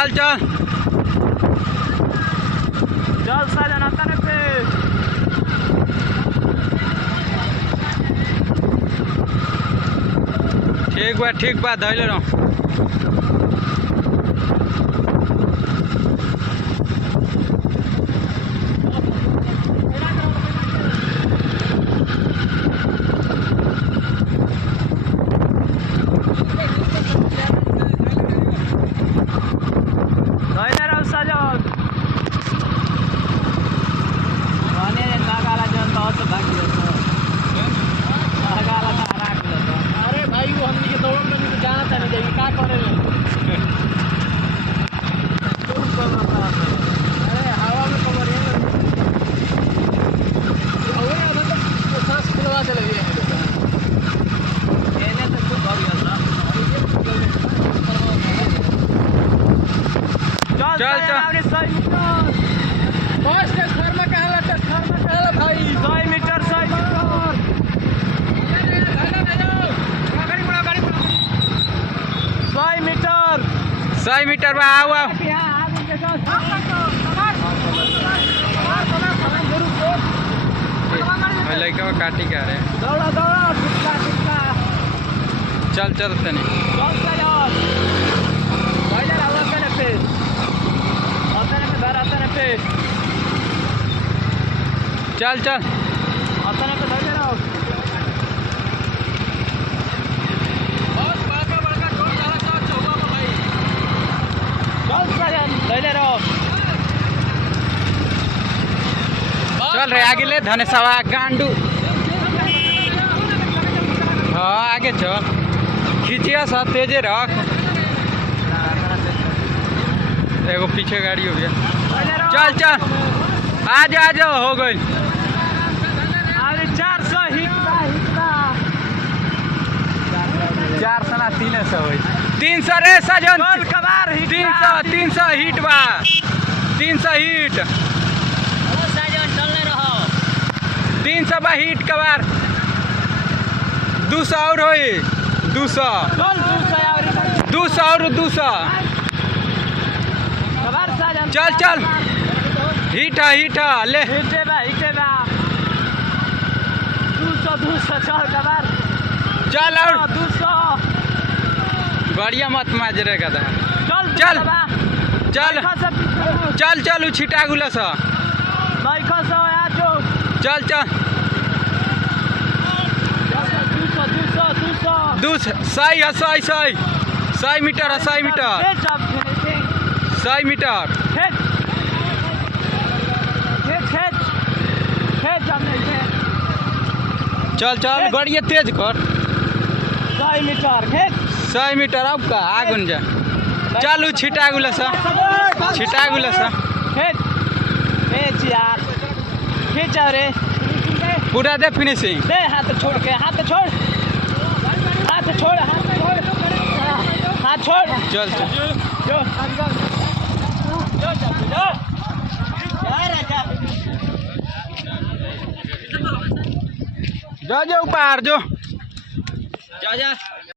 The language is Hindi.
चल चल चल साजन आता ने पे ठीक बा धैले रहो। अरे भाई वो हमने के दौड़ में तो जाना था नहीं जाएगी क्या करे अरे हवा में कमर सांस खुलवा चले गए चल चल बस के घर में कहला भाई 100 मीटर 100 मीटर में आओ लड़का काटी का रहे चल चल तनी चल चल चल रे आगे ले धनेशवा गांडू हाँ आगे चल खींचिया सा तेजे रख एगो पीछे गाड़ी हो गया चल चल आ जा हो गई 400 400 ना 300 हो 300 रे सजन 300 हिट बा 300 हिट 300 बा हिट कबार 200 और होई 200 और 200 चल चल हिट ले 200 चल कबार चल और 200 बढ़िया मत माजरे का था चल चल चल चल उ छिटा गुला सा चल चल 200 100 मीटर 100 मीटर चल चल गाड़िया तेज कर 100 मीटर अब का आगुन जा चल छिटा गुला सा रे पूरा दे फिनिशिंग दे हाथ छोड़ चल जा ऊपर जो जा